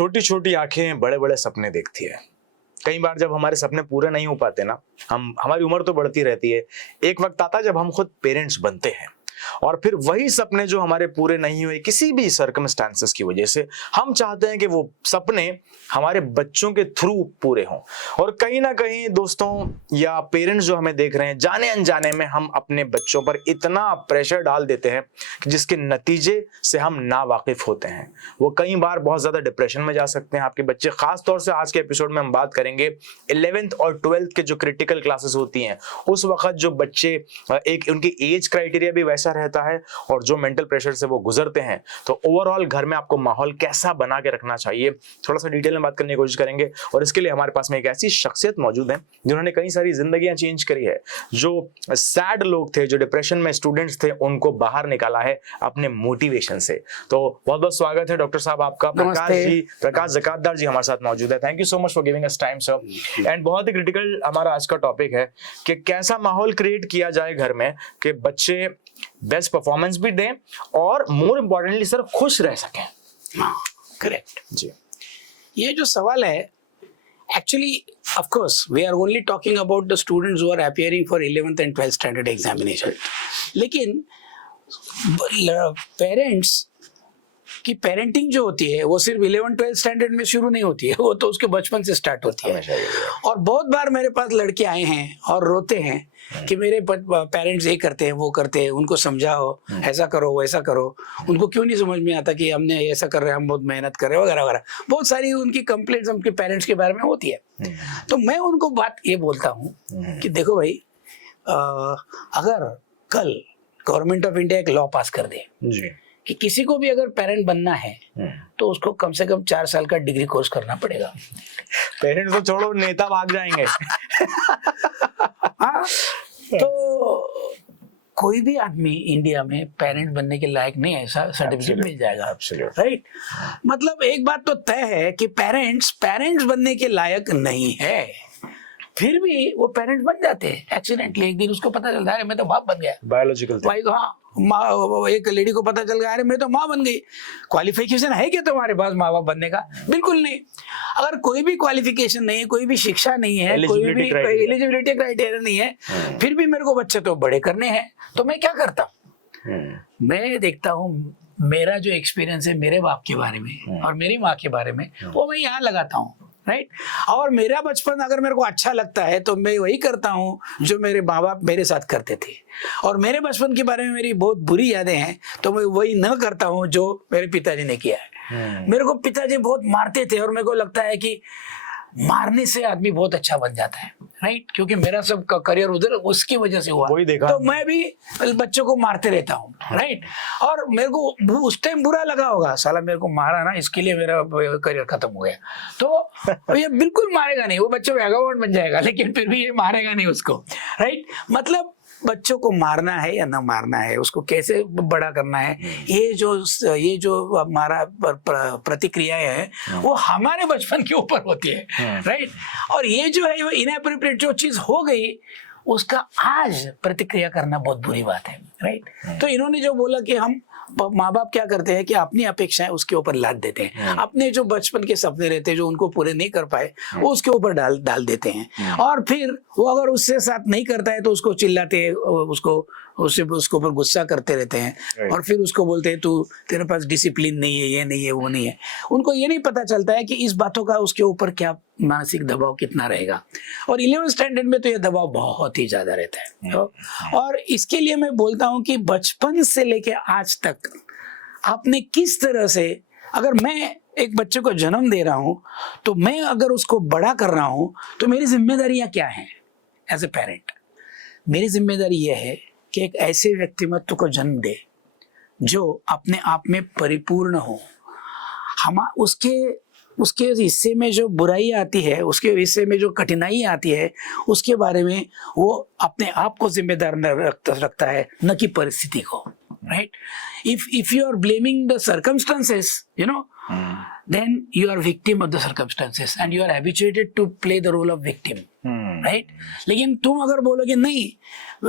छोटी छोटी आंखें बड़े बड़े सपने देखती है। कई बार जब हमारे सपने पूरे नहीं हो पाते ना, हमारी उम्र तो बढ़ती रहती है, एक वक्त आता है जब हम खुद पेरेंट्स बनते हैं और फिर वही सपने जो हमारे पूरे नहीं हुए किसी भी सर्कमस्टांसेस की वजह से, हम चाहते हैं कि वो सपने हमारे बच्चों के थ्रू पूरे हों। और कहीं ना कहीं दोस्तों या पेरेंट्स जो हमें देख रहे हैं, जाने अनजाने में हम अपने बच्चों पर इतना प्रेशर डाल देते हैं कि जिसके नतीजे से हम ना वाकिफ होते हैं। वो कई बार बहुत ज्यादा डिप्रेशन में जा सकते हैं आपके बच्चे। खास तौर से आज के एपिसोड में हम बात करेंगे 11th और 12th के जो क्रिटिकल क्लासेस होती हैं, उस वक्त जो बच्चे एक उनकी एज क्राइटेरिया भी वैसा रहता है और जो मेंटल प्रेशर से वो गुजरते हैं, तो ओवरऑल घर में आपको माहौल कैसा बना के रखना चाहिए, थोड़ा सा डिटेल में बात करने की कोशिश करेंगे। और इसके लिए हमारे पास में एक ऐसी शख्सियत मौजूद है जिन्होंने कई सारी जिंदगियां चेंज करी है। जो सैड लोग थे, जो डिप्रेशन में स्टूडेंट्स थे, उनको बाहर निकाला है अपने मोटिवेशन से। तो बहुत बहुत स्वागत है डॉक्टर साहब आपका। प्रकाश जकातदार जी हमारे साथ मौजूद है। Thank you so much for giving us time sir. And बहुत ही क्रिटिकल हमारा आज का टॉपिक है कि कैसा माहौल क्रिएट किया जाए घर में कि बच्चे बेस्ट परफॉर्मेंस भी दें और मोर इम्पोर्टेंटली सर खुश रह सकें। हाँ, करेक्ट जी। ये जो सवाल है, actually of course we are only talking about the students who are appearing for 11th and 12th standard examination. लेकिन पेरेंट्स की पेरेंटिंग जो होती है वो सिर्फ 11th-12th स्टैंडर्ड में शुरू नहीं होती है, वो तो उसके बचपन से स्टार्ट होती है। और बहुत बार मेरे पास लड़के आए हैं और रोते हैं कि मेरे पेरेंट्स ये करते हैं वो करते हैं, उनको समझाओ, ऐसा करो वैसा करो। उनको क्यों नहीं समझ में आता कि हमने ऐसा कर रहे हैं, हम बहुत मेहनत कर रहे हैं वगैरह वगैरह। बहुत सारी उनकी कंप्लेंट्स उनके पेरेंट्स के बारे में होती है। तो मैं उनको बात ये बोलता हूँ कि देखो भाई, अगर कल गवर्नमेंट ऑफ इंडिया एक लॉ पास कर दे कि किसी को भी अगर पेरेंट बनना है तो उसको कम से कम 4 साल का डिग्री कोर्स करना पड़ेगा। पेरेंट्स तो छोड़ो, नेता भाग जाएंगे। हाँ, तो कोई भी आदमी इंडिया में पेरेंट बनने के लायक नहीं है, ऐसा सर्टिफिकेट मिल जाएगा। राइट? मतलब एक बात तो तय है कि पेरेंट्स बनने के लायक नहीं है, फिर भी वो पेरेंट बन जाते हैं एक्सीडेंटली। एक दिन उसको पता चलता है मैं तो बाप बन गया, बायोलॉजिकल भाई। हाँ, माँ, एक लेडी को पता चल गया अरे मैं तो माँ बन गई। क्वालिफिकेशन है क्या तुम्हारे पास माँ बाप बनने का? बिल्कुल नहीं। अगर कोई भी क्वालिफिकेशन नहीं है, कोई भी शिक्षा नहीं है, कोई भी एलिजिबिलिटी क्राइटेरिया नहीं है, फिर भी मेरे को बच्चे तो बड़े करने हैं, तो मैं क्या करता हूँ? मैं देखता हूँ मेरा जो एक्सपीरियंस है मेरे बाप के बारे में और मेरी माँ के बारे में, वो मैं यहाँ लगाता हूँ। राइट? और मेरा बचपन अगर मेरे को अच्छा लगता है तो मैं वही करता हूँ जो मेरे माँ बाप मेरे साथ करते थे। और मेरे बचपन के बारे में मेरी बहुत बुरी यादें हैं तो मैं वही न करता हूँ जो मेरे पिताजी ने किया है। मेरे को पिताजी बहुत मारते थे और मेरे को लगता है कि मारने से आदमी बहुत अच्छा बन जाता है। राइट? क्योंकि मेरा सब करियर उधर उसकी वजह से हुआ, तो मैं भी बच्चों को मारते रहता हूँ। राइट? और मेरे को उस टाइम बुरा लगा होगा, साला मेरे को मारा ना इसके लिए मेरा करियर खत्म हो गया। तो ये बिल्कुल मारेगा नहीं, वो बच्चों वैगाबॉन्ड बन जाएगा, लेकिन फिर भी ये मारेगा नहीं उसको। राइट? मतलब बच्चों को मारना है या ना मारना है, उसको कैसे बड़ा करना है, ये जो हमारा प्रतिक्रियाएं हैं वो हमारे बचपन के ऊपर होती है। राइट? और ये जो है वो इनएप्रोप्रिएट जो चीज हो गई उसका आज प्रतिक्रिया करना बहुत बुरी बात है। राइट? तो इन्होंने जो बोला कि हम माँ बाप क्या करते हैं कि अपनी अपेक्षाएं उसके ऊपर लाद देते हैं, अपने जो बचपन के सपने रहते हैं जो उनको पूरे नहीं कर पाए वो उसके ऊपर डाल देते हैं। और फिर वो अगर उससे साथ नहीं करता है तो उसको चिल्लाते हैं, उसके ऊपर गुस्सा करते रहते हैं और फिर उसको बोलते हैं तू तेरे पास डिसिप्लिन नहीं है, ये नहीं है, वो नहीं है। उनको ये नहीं पता चलता है कि इस बातों का उसके ऊपर क्या मानसिक दबाव कितना रहेगा। और 11th स्टैंडर्ड में तो ये दबाव बहुत ही ज्यादा रहता है। और इसके लिए मैं बोलता हूँ कि बचपन से लेके आज तक आपने किस तरह से, अगर मैं एक बच्चे को जन्म दे रहा हूँ तो मैं अगर उसको बड़ा कर रहा हूँ तो मेरी जिम्मेदारियां क्या हैं एज ए पेरेंट? मेरी जिम्मेदारी यह है कि एक ऐसे व्यक्तिमत्व को जन्म दे जो अपने आप में परिपूर्ण हो। हम उसके हिस्से में जो बुराई आती है, उसके हिस्से में जो कठिनाई आती है, उसके बारे में वो अपने आप को जिम्मेदार रखता है, न कि परिस्थिति को। Right? If you are blaming the circumstances, then you are victim of the circumstances and you are habituated to play the role of victim. Right? लेकिन तुम अगर बोलोगे नहीं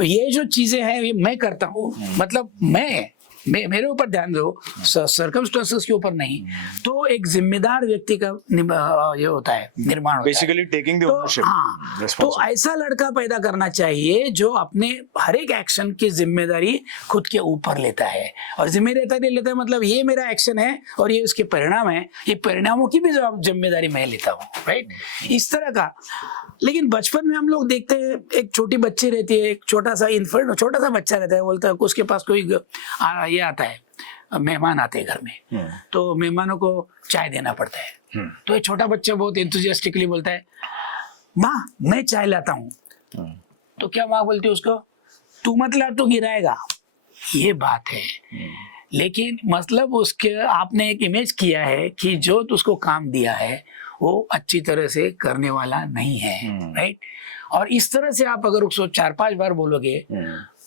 ये जो चीजें हैं ये मैं करता हूँ, मतलब मैं मेरे ऊपर ध्यान दो, सर्कमस्टेंसेस के ऊपर नहीं, तो एक जिम्मेदार व्यक्ति का ये होता है, निर्माण होता है। Basically taking the ownership. हाँ, तो ऐसा लड़का पैदा करना चाहिए जो अपने हर एक एक्शन की जिम्मेदारी खुद के ऊपर लेता है, और जिम्मेदारी लेता है मतलब ये मेरा एक्शन है और ये उसके परिणाम है, ये परिणामों की भी जिम्मेदारी मैं लेता हूँ, राइट, इस तरह का। लेकिन बचपन में हम लोग देखते हैं, एक छोटी बच्ची रहती है, एक छोटा सा इन्फेंट, छोटा सा बच्चा रहता है, बोलता है उसके पास कोई ये आता है, मेहमान आते हैं घर में, तो मेहमानों को चाय देना पड़ता है, तो एक छोटा बच्चा बहुत एंथुसियास्टिकली बोलता है, माँ मैं चाय लाता हूँ। तो क्या माँ बोलती है उसको, तू मत ला तो गिराएगा, ये बात है। लेकिन मतलब उसके आपने एक इमेज किया है कि जो उसको काम दिया है वो अच्छी तरह से करने वाला नहीं है, राइट। और इस तरह से आप अगर उसको 4-5 बार बोलोगे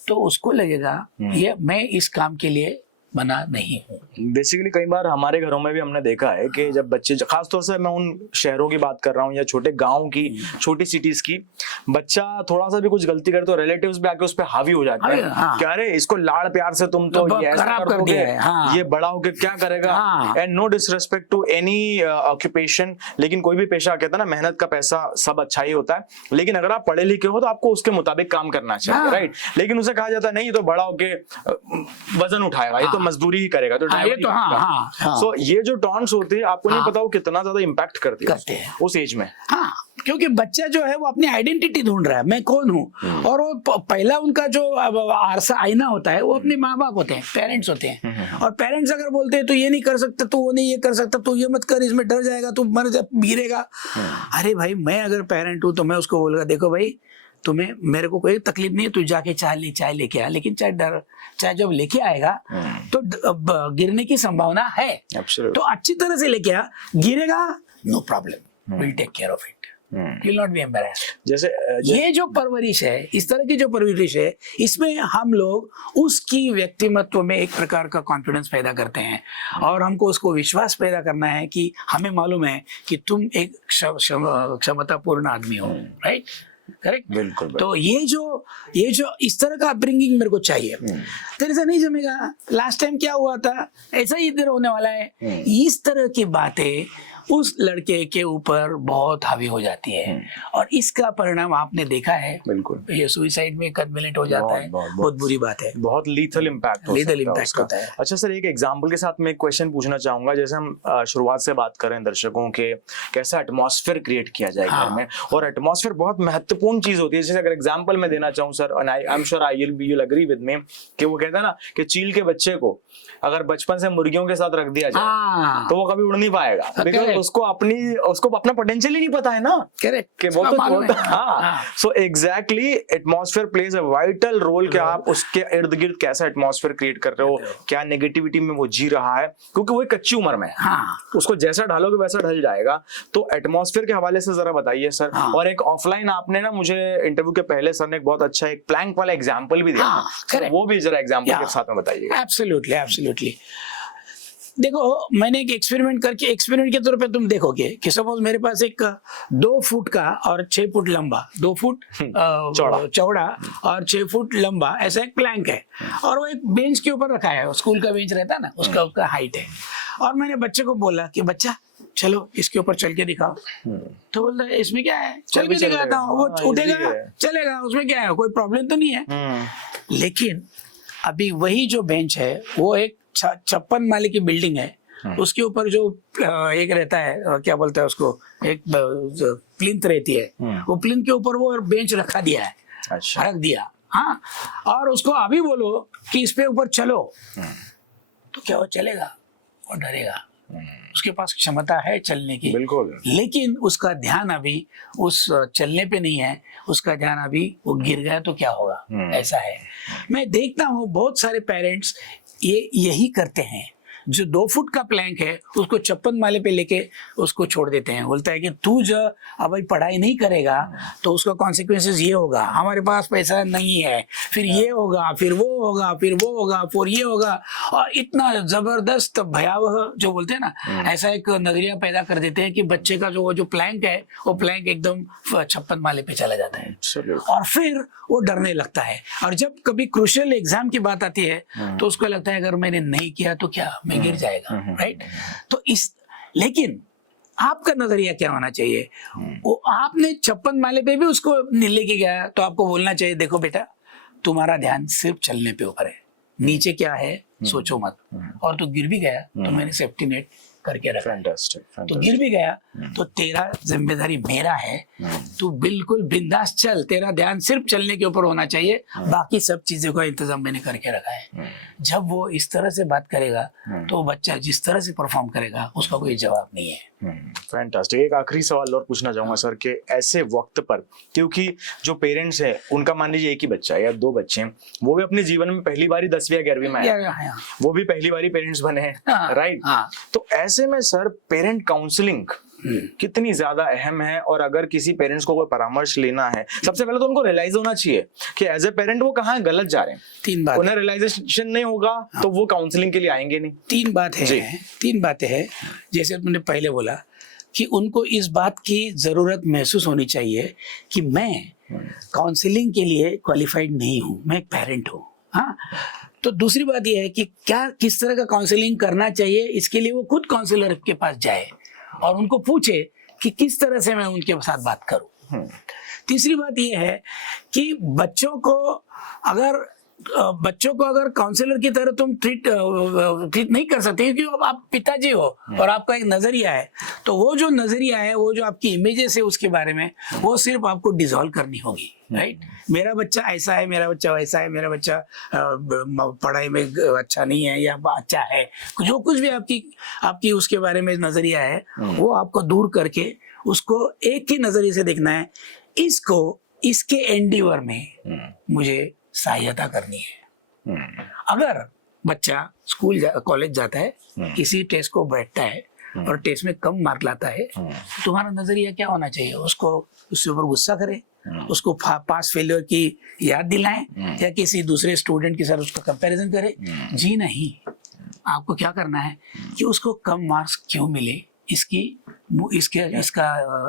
तो उसको लगेगा ये मैं इस काम के लिए बना नहीं हूँ। बेसिकली कई बार हमारे घरों में भी हमने देखा है कि जब बच्चे, खासतौर से मैं उन शहरों की बात कर रहा हूँ या छोटे गांव की, छोटी सिटीज की, बच्चा थोड़ा सा भी कुछ गलती करे तो रिलेटिव्स भी आके उस पर हावी हो जाते हैं। हाँ। क्या अरे इसको लाड़ प्यार से तुम तो ये ऐसा कर दोगे, हाँ। ये बड़ा होके क्या करेगा, and no disrespect to any occupation, लेकिन कोई भी पेशा, कहता है ना मेहनत का पैसा सब अच्छा ही होता है, लेकिन अगर आप पढ़े लिखे हो तो आपको उसके मुताबिक काम करना चाहिए, राइट। लेकिन उसे कहा जाता है नहीं, तो बड़ा होके वजन उठाएगा, ये तो मजदूरी ही करेगा, तो ड्राइवर ही करेगा। सो ये जो टॉन्ट्स होती है, आपको नहीं पता वो कितना ज्यादा इम्पैक्ट करती है उस एज में। हाँ, क्योंकि बच्चा जो है वो अपनी आइडेंटिटी ढूंढ रहा है, मैं कौन हूँ, और वो पहला उनका जो आरसा आईना होता है वो अपने माँ बाप होते हैं, पेरेंट्स होते हैं। और पेरेंट्स अगर बोलते हैं तो ये नहीं कर सकता, तो वो नहीं ये कर सकता, तो ये मत कर, इसमें डर जाएगा, तो मर जा गिरेगा। अरे भाई, मैं अगर पेरेंट हूँ तो मैं उसको बोलूंगा, देखो भाई तुम्हें, मेरे को कोई तकलीफ नहीं है, तू जाके चाय लेके आ, लेकिन चाय जब लेके आएगा तो गिरने की संभावना है, तो अच्छी तरह से लेके आ, गिरेगा no problem, will take care of it, will not be embarrassed. जैसे ये जो परवरिश है, इस तरह की जो परवरिश है, इसमें हम लोग उसकी व्यक्तिमत्व में एक प्रकार का कॉन्फिडेंस पैदा करते हैं, और हमको उसको विश्वास पैदा करना है कि हमें मालूम है कि तुम एक क्षमतापूर्ण आदमी हो, राइट, करेक्ट, बिल्कुल। तो ये जो इस तरह का अपब्रिंगिंग मेरे को चाहिए, तेरे से नहीं जमेगा। लास्ट टाइम क्या हुआ था, ऐसा ही इधर होने वाला है। इस तरह की बातें उस लड़के के ऊपर बहुत हावी हो जाती है, और इसका परिणाम आपने देखा है, बिल्कुल, ये सुसाइड में कन्विलेंट हो जाता है, बहुत बुरी बात है, बहुत लीथल इम्पैक्ट होता है। अच्छा सर, एक एग्जांपल के साथ मैं एक क्वेश्चन पूछना चाहूंगा। जैसे हम शुरुआत से बात करें दर्शकों के, कैसा एटमॉस्फेयर क्रिएट किया जाए घर में, और एटमॉस्फेयर बहुत महत्वपूर्ण चीज होती है। जैसे अगर एग्जांपल मैं देना चाहूँ सर, और I am sure I will agree with me, कि वो कहता है ना कि चील के बच्चे को अगर बचपन से मुर्गियों के साथ रख दिया जाए तो वो कभी उड़ नहीं पाएगा, बिकॉज़ उसको अपना पोटेंशियल ही नहीं पता है ना। करेक्ट, कि वो तो हाँ। So exactly atmosphere plays a vital role, कि आप उसके इर्द गिर्द कैसा एटमॉस्फेयर क्रिएट कर रहे हो, क्या नेगेटिविटी में वो जी रहा है, क्योंकि वो एक कच्ची उम्र में है, उसको जैसा ढालोगे वैसा ढल जाएगा। तो एटमॉस्फेयर के हवाले से जरा बताइए सर। और एक ऑफलाइन आपने ना मुझे इंटरव्यू के पहले सर ने एक बहुत अच्छा एक प्लैंक वाला एग्जाम्पल भी दिया, वो भी जरा एग्जाम्पल के साथ में बताइए। एब्सोल्युटली। देखो, मैंने एक एक्सपेरिमेंट के तौर पे तुम देखोगे कि सपोज मेरे पास एक 2 फुट का और 6 फुट लंबा, 2 फुट चौड़ा और 6 फुट लंबा ऐसा एक प्लैंक है, और वो एक बेंच के ऊपर रखा है, स्कूल का बेंच रहता है ना, उसका हाइट है। और मैंने बच्चे को बोला कि बच्चा चलो इसके ऊपर चल के दिखाओ, तो बोल रहा है इसमें क्या है, चल के दिखाता हूँ, वो उठेगा चलेगा, उसमें क्या है, कोई प्रॉब्लम तो नहीं है। लेकिन अभी वही जो बेंच है वो एक 56 माले की बिल्डिंग है, उसके ऊपर जो एक रहता है, क्या बोलते हैं उसको, एक प्लिंथ रहती है, वो प्लिंथ के ऊपर वो बेंच रखा दिया है, रख दिया, हाँ, और उसको अभी बोलो कि इस पे ऊपर चलो, तो क्या वो चलेगा, वो डरेगा, उसके पास क्षमता है चलने की, बिल्कुल, लेकिन उसका ध्यान अभी उस चलने पे नहीं है, उसका ध्यान अभी वो गिर गया तो क्या होगा, ऐसा है। मैं देखता हूँ बहुत सारे पेरेंट्स यही करते हैं, जो 2 फुट का प्लैंक है उसको 56 माले पे लेके उसको छोड़ देते हैं। बोलता है कि तू जो अभी पढ़ाई नहीं करेगा तो उसका कॉन्सिक्वेंसेस ये होगा, हमारे पास पैसा नहीं है, फिर ये होगा, फिर वो होगा, फिर वो होगा, फिर ये होगा। और इतना जबरदस्त भयावह जो बोलते हैं ना, ऐसा एक नजरिया पैदा कर देते हैं कि बच्चे का जो प्लैंक है वो प्लैंक एकदम 56 माले पे चला जाता है। और फिर वो डरने लगता है। और जब कभी क्रूशियल एग्जाम की बात आती है तो उसको लगता है अगर मैंने नहीं किया तो क्या मैं गिर जाएगा, राइट। तो लेकिन आपका नजरिया क्या होना चाहिए? वो आपने 56 माले पे भी उसको लेके गया तो आपको बोलना चाहिए, देखो बेटा तुम्हारा ध्यान सिर्फ चलने पे ऊपर है, नीचे क्या है सोचो मत। और तू गिर भी गया तो मैंने सेफ्टी नेट करके रखा। फैंटास्टिक। तो गिर भी गया तो तेरा जिम्मेदारी मेरा है, तू बिल्कुल बिंदास चल, तेरा ध्यान सिर्फ चलने के ऊपर होना चाहिए, बाकी सब चीजों का इंतजाम मैंने करके रखा है। जब वो इस तरह से बात करेगा तो बच्चा जिस तरह से परफॉर्म करेगा उसका कोई जवाब नहीं है। फैंटास्टिक। एक आखिरी सवाल और पूछना चाहूंगा सर कि ऐसे वक्त पर, क्योंकि जो पेरेंट्स हैं उनका मान लीजिए एक ही बच्चा है या 2 बच्चे हैं, वो भी अपने जीवन में पहली बार 10वीं या 11वीं में आए, वो भी पहली बार पेरेंट्स बने हैं, राइट। तो ऐसे में सर पेरेंट काउंसलिंग कितनी ज्यादा अहम है? और अगर किसी पेरेंट्स को कोई परामर्श लेना है, सबसे पहले तो उनको रियलाइज होना चाहिए कि एज ए पेरेंट वो कहाँ गलत जा रहे हैं। 3 बात, उन्हें रियलाइजेशन नहीं होगा तो वो काउंसलिंग के लिए आएंगे नहीं। 3 बातें हैं। जैसे तुमने पहले बोला कि उनको इस बात की जरूरत महसूस होनी चाहिए कि मैं काउंसलिंग के लिए क्वालिफाइड नहीं हूँ, मैं एक पेरेंट हूँ। हाँ, तो दूसरी बात यह है कि किस तरह का काउंसलिंग करना चाहिए, इसके लिए वो खुद काउंसलर के पास जाए और उनको पूछे कि किस तरह से मैं उनके साथ बात करूं। तीसरी बात यह है कि बच्चों को अगर काउंसलर की तरह तुम ट्रीट नहीं कर सकते, क्योंकि आप पिताजी हो और आपका एक नजरिया है, तो वो जो नजरिया है, वो जो आपकी इमेजेस है उसके बारे में, वो सिर्फ आपको डिसॉल्व करनी होगी, राइट। मेरा बच्चा ऐसा है, मेरा बच्चा वैसा है, मेरा बच्चा पढ़ाई में अच्छा नहीं है या अच्छा है, जो कुछ भी आपकी उसके बारे में नजरिया है, वो आपको दूर करके उसको एक ही नजरिए से देखना है, इसके एंडीवर में मुझे सहायता करनी है। अगर बच्चा स्कूल कॉलेज जाता है, किसी टेस्ट को बैठता है और टेस्ट में कम मार्क लाता है, तुम्हारा नजरिया क्या होना चाहिए? उसके ऊपर गुस्सा करे, उसको पास फेलियर की याद दिलाएं या किसी दूसरे स्टूडेंट के साथ उसका कंपैरिजन करे? जी नहीं, आपको क्या करना है कि उसको कम मार्क्स क्यों मिले इसका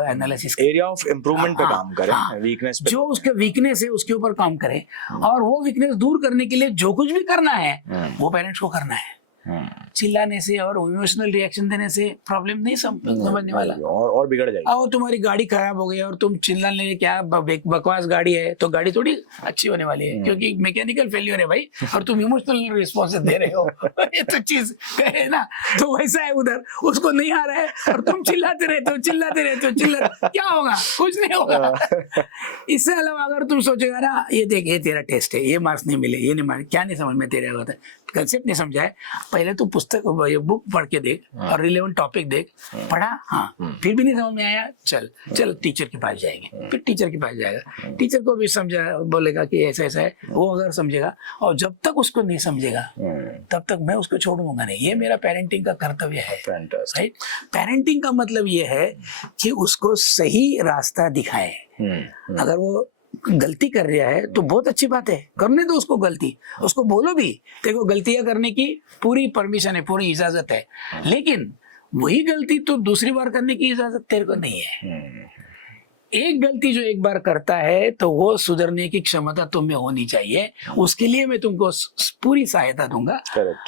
एनालिसिस, एरिया ऑफ इम्प्रूवमेंट पे काम करें, वीकनेस पे, जो उसके वीकनेस है उसके ऊपर काम करें, और वो वीकनेस दूर करने के लिए जो कुछ भी करना है वो पेरेंट्स को करना है। चिल्लाने से और इमोशनल रिएक्शन देने से प्रॉब्लम नहीं समझने वाला, और बिगड़ जाएगी। और तुम्हारी गाड़ी खराब हो गई और तुम चिल्लाने लगे क्या बकवास गाड़ी है, तो गाड़ी थोड़ी अच्छी होने वाली है, क्योंकि मैकेनिकल फेलियर है भाई, और तुम इमोशनल रिस्पॉन्स दे रहे हो। ये तो चीज है ना, तो वैसा है उधर, उसको नहीं आ रहा है और तुम चिल्लाते रहते हो, क्या होगा? कुछ नहीं होगा। इससे अलावा अगर तुम सोचेगा ना, ये देख ये तेरा टेस्ट है, ये मार्क्स नहीं मिले, ये नहीं मार्क्स, क्या नहीं समझ में तेरे होता है, कंसेप्ट नहीं समझा है, पहले तो पुस्तक बुक पढ़ के देख और रिलेवेंट टॉपिक देख, पढ़ा, हाँ, फिर भी नहीं समझ में आया, चल टीचर के पास जाएंगे, फिर टीचर के पास जाएगा, टीचर को भी समझा, बोलेगा कि ऐसा ऐसा है, वो अगर समझेगा, और जब तक उसको नहीं समझेगा तब तक मैं उसको छोड़ूंगा नहीं। ये मेरा पेरेंटिंग का कर्तव्य है, राइट। पेरेंटिंग का मतलब ये है कि उसको सही रास्ता दिखाए। अगर वो गलती कर रहा है तो बहुत अच्छी बात है, करने दो उसको गलती, उसको बोलो भी तेरे को गलतियां करने की पूरी परमिशन है, पूरी इजाजत है, लेकिन वही गलती तो दूसरी बार करने की इजाजत तेरे को नहीं है। एक गलती जो एक बार करता है तो वो सुधरने की क्षमता तुम में होनी चाहिए, उसके लिए मैं तुमको पूरी सहायता दूंगा,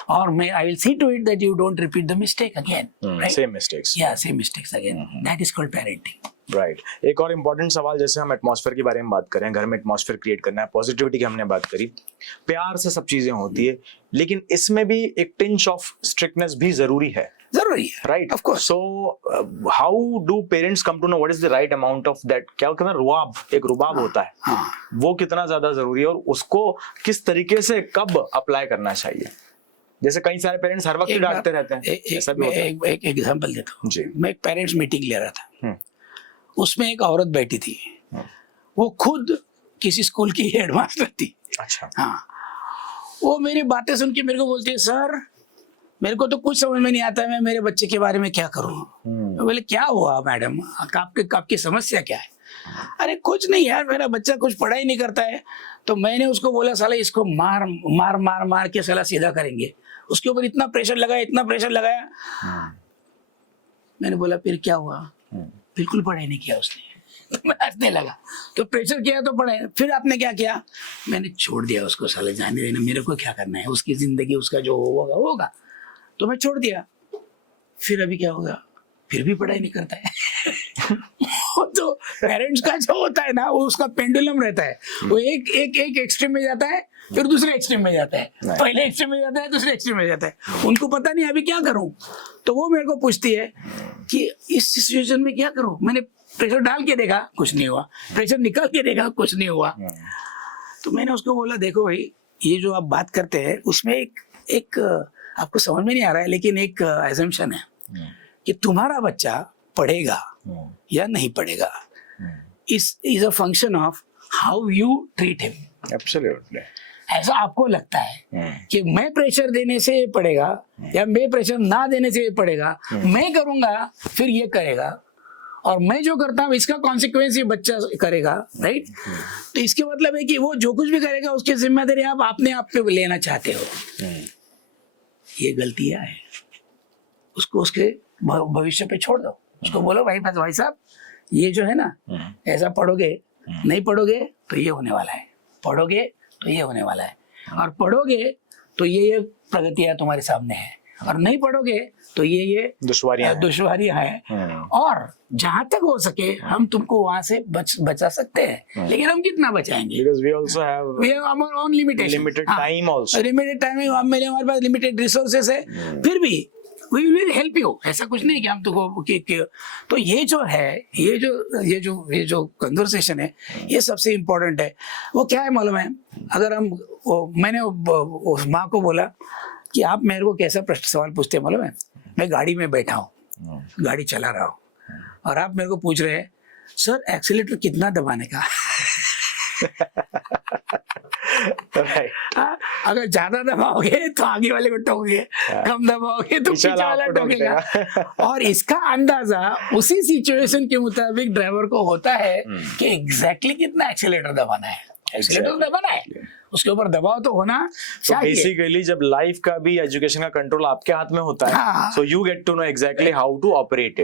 और मैं I will see to it that you don't repeat the mistake again, same mistakes again, that is called parenting. Right. एक और इम्पोर्टेंट सवाल, जैसे हम एटमॉस्फेयर के बारे में बात करें, घर में एटमॉस्फेयर क्रिएट करना है, पॉजिटिविटी की हमने बात करी, प्यार से सब चीजें होती है, लेकिन इसमें भी एक टिंच ऑफ स्ट्रिक्टनेस भी जरूरी है, right, of course. So how do parents come to know what is the right amount of that, क्या कहते हैं रुआब, एक रुबाब होता है, वो कितना ज्यादा जरूरी है और उसको किस तरीके से कब अप्लाई करना चाहिए? जैसे कई सारे पेरेंट्स हर वक्त डांटते रहते हैं, ऐसा भी होता है। एक एग्जांपल देता हूँ जी। मैं एक पेरेंट्स मीटिंग ले रहा था, उसमें एक औरत बैठी थी, वो खुद किसी स्कूल की हेडमास्टर थी। अच्छा। हाँ, वो मेरी बातें सुन के मेरे को बोलती है, सर मेरे को तो कुछ समझ में नहीं आता है, मैं मेरे बच्चे के बारे में क्या करूँ। बोले क्या हुआ मैडम, आपकी समस्या क्या है? अरे कुछ नहीं यार, मेरा बच्चा कुछ पढ़ाई नहीं करता है, तो मैंने उसको बोला साला इसको मार मार मार मार के साला सीधा करेंगे। उसके ऊपर इतना प्रेशर लगाया। मैंने बोला फिर क्या हुआ? बिल्कुल पढ़ाई नहीं किया उसने। तो मैं हंसने लगा। तो प्रेशर किया तो पढ़ाई, फिर आपने क्या किया? मैंने छोड़ दिया उसको, साले जाने देना, मेरे को क्या करना है, उसकी जिंदगी उसका जो होगा होगा। तो मैं छोड़ दिया। फिर अभी क्या होगा? फिर भी पढ़ाई नहीं करता है। तो पेरेंट्स का जो होता है ना, वो उसका पेंडुलम रहता है, वो एक एक्सट्रीम में जाता है, फिर दूसरे एक्सट्रीम में जाता है, पहले एक्सट्रीम में जाता है, दूसरे एक्सट्रीम में जाता है। उनको पता नहीं अभी क्या करूं। तो वो मेरे को पूछती है कि इस सिचुएशन में क्या करूं। मैंने प्रेशर डाल के देखा, कुछ नहीं हुआ। प्रेशर निकाल के देखा, कुछ नहीं हुआ। तो मैंने उसको बोला देखो भाई, ये जो आप बात करते हैं उसमें एक आपको समझ में नहीं आ रहा है, लेकिन एक एजम्पशन है कि तुम्हारा बच्चा पढ़ेगा या नहीं पढ़ेगा is a function of how you treat him. Absolutely. ऐसा आपको लगता है कि मैं प्रेशर देने से ये पढ़ेगा या मैं प्रेशर ना देने से ये पढ़ेगा, मैं करूंगा फिर ये करेगा, और मैं जो करता हूँ इसका कॉन्सिक्वेंस ये बच्चा करेगा, राइट? तो इसके मतलब है कि वो जो कुछ भी करेगा उसकी जिम्मेदारी आप अपने आप पे लेना चाहते हो। ये गलतियां है, उसको उसके भविष्य पे छोड़ दो। उसको बोलो भाई साहब, ये जो है ना, ऐसा पढ़ोगे, नहीं पढ़ोगे तो ये होने वाला है, पढ़ोगे तो ये होने वाला है, और पढ़ोगे तो ये प्रगतियां तुम्हारे सामने है, और नहीं पढ़ोगे तो ये दुश्वारियां हैं। और जहां तक हो सके हम तुमको वहां से बचा सकते हैं, लेकिन हम कितना बचाएंगे? Because we also have our own limitation, limited time also. Limited time है, हमारे पास लिमिटेड रिसोर्सेस है, फिर भी we will help you। ऐसा कुछ नहीं कि हम तुमको तो ये जो है, ये जो कन्वर्सेशन है, ये सबसे इम्पोर्टेंट है। वो क्या है मालूम है? अगर मैंने उस माँ को बोला कि आप मेरे को कैसा प्रश्न सवाल पूछते हैं मालूम है? मैं गाड़ी में बैठा हूँ, गाड़ी चला रहा हूँ, और आप मेरे को पूछ रहे हैं सर एक्सीलेटर कितना दबाने का। अगर ज्यादा दबाओगे तो आगे वाले को ठोकोगे, कम दबाओगे तो पीछे वाला ठोकेगा। और इसका अंदाजा उसी सिचुएशन के मुताबिक ड्राइवर को होता है कि एग्जैक्टली कितना एक्सीलेटर दबाना है। एक्सीलेटर दबाना है, उसके ऊपर दबाव तो होना चाहिए। बेसिकली जब लाइफ का भी एजुकेशन का कंट्रोल आपके हाथ में होता है, so you get to know exactly how to operate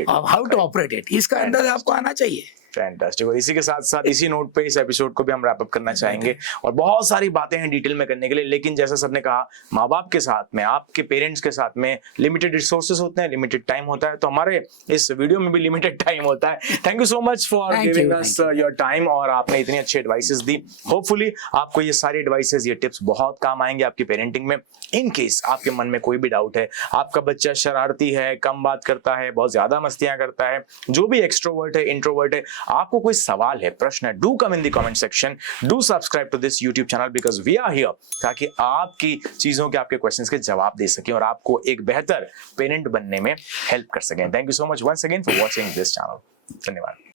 it. इसका अंदाजा आपको आना चाहिए। फैंटास्टिक। और इसी के साथ साथ इसी नोट पे इस एपिसोड को भी हम रैप अप करना चाहेंगे, और बहुत सारी बातें हैं डिटेल में करने के लिए, लेकिन जैसा सबने कहा, माँ बाप के साथ में, आपके पेरेंट्स के साथ में लिमिटेड रिसोर्सेज होते हैं, लिमिटेड टाइम होता है, तो हमारे इस वीडियो में भी लिमिटेड टाइम होता है। Thank you so much for giving us your time, और आपने इतनी अच्छी एडवाइसेस दी। होपफुली आपको ये सारी एडवाइसेस, ये टिप्स बहुत काम आएंगे आपकी पेरेंटिंग में। इन केस आपके मन में कोई भी डाउट है, आपका बच्चा शरारती है, कम बात करता है, बहुत ज्यादा मस्तियां करता है, जो भी एक्सट्रोवर्ट है, इंट्रोवर्ट है, आपको कोई सवाल है, प्रश्न है, do come in the comment section, do subscribe to this YouTube channel, because we are here, ताकि आपकी चीजों के, आपके क्वेश्चंस के जवाब दे सकें और आपको एक बेहतर पेरेंट बनने में हेल्प कर सकें। Thank you so much once again for watching this channel. धन्यवाद।